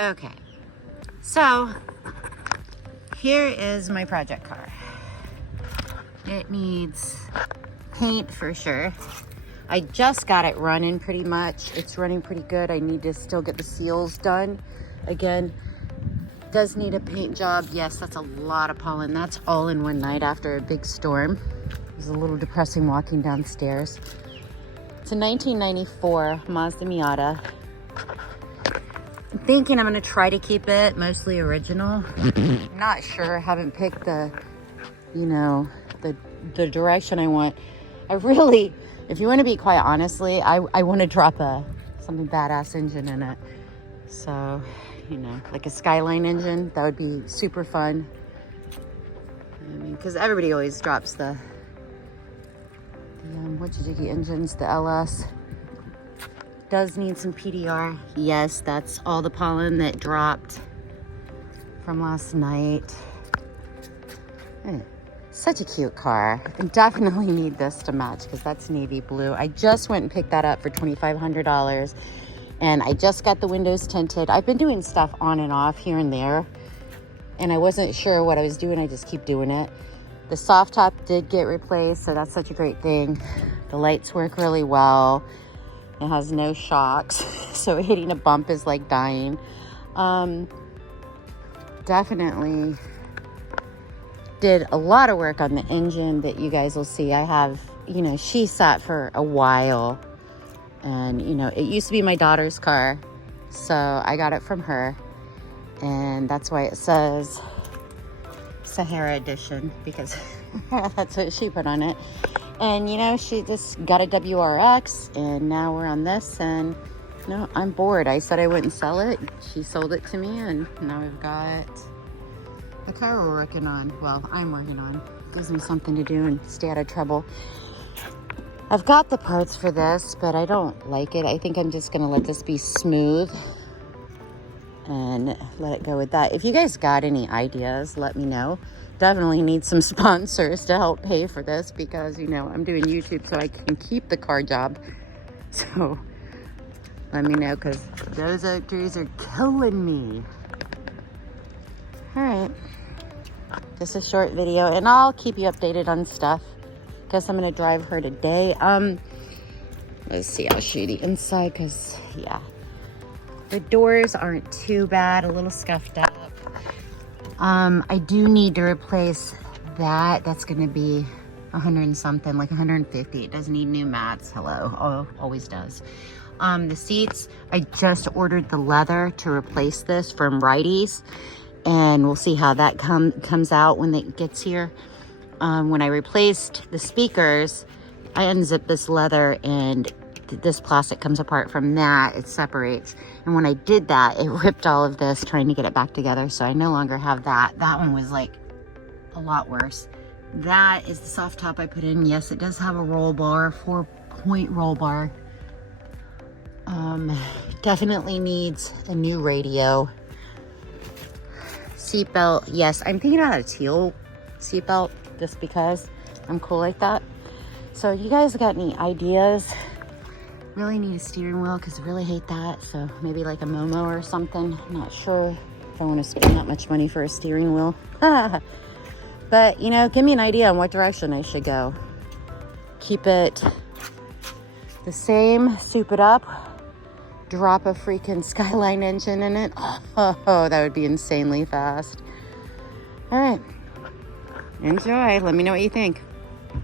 Okay, so here is my project car. It needs paint for sure. I just got it running pretty much. It's running pretty good. I need to still get the seals done. Again, does need a paint job. Yes, that's a lot of pollen. That's all in one night after a big storm. It was a little depressing walking downstairs. It's a 1994 Mazda Miata. I'm thinking I'm gonna try to keep it mostly original. Not sure, haven't picked the, you know, the direction I want. I really, if you want to be quite honestly, I want to drop something badass engine in it. So, you know, like a Skyline engine, that would be super fun. I mean, because everybody always drops the whatchamajiggy engines, the LS. Does need some PDR. Yes, that's all the pollen that dropped from last night. Such a cute car. I definitely need this to match because that's navy blue. I just went and picked that up for $2,500 and I just got the windows tinted. I've been doing stuff on and off here and there and I wasn't sure what I was doing. I just keep doing it. The soft top did get replaced, so that's such a great thing. The lights work really well. It has no shocks, so hitting a bump is like dying. Definitely did a lot of work on the engine that you guys will see. I have, you know, she sat for a while and, you know, it used to be my daughter's car. So I got it from her and that's why it says Sahara Edition because that's what she put on it. And, you know, she just got a WRX and now we're on this and, you know, I'm bored. I said I wouldn't sell it. She sold it to me and now we've got the car we're working on. Well, I'm working on. Gives me something to do and stay out of trouble. I've got the parts for this, but I don't like it. I think I'm just gonna let this be smooth and let it go with that. If you guys got any ideas, let me know. Definitely need some sponsors to help pay for this because, you know, I'm doing YouTube so I can keep the car job. So let me know because those oak trees are killing me. All right. Just a short video and I'll keep you updated on stuff. Guess I'm gonna drive her today. Let's see, I'll show you the inside because yeah, the doors aren't too bad, a little scuffed up. I do need to replace that. That's gonna be 100 and something, like 150. It does need new mats. Hello, always does. The seats, I just ordered the leather to replace this from Righties. And we'll see how that comes out when it gets here. When I replaced the speakers, I unzipped this leather and this plastic comes apart from that. It separates. And when I did that, it ripped all of this trying to get it back together. So I no longer have that. That one was like a lot worse. That is the soft top I put in. Yes, it does have a roll bar, 4-point roll bar. Definitely needs a new radio. Seatbelt, yes, I'm thinking about a teal seatbelt just because I'm cool like that. So you guys got any ideas? Really need a steering wheel because I really hate that. So maybe like a Momo or something. I'm not sure if I want to spend that much money for a steering wheel. But, you know, give me an idea on what direction I should go. Keep it the same, soup it up, drop a freaking Skyline engine in it. Oh, that would be insanely fast. All right, enjoy. Let me know what you think.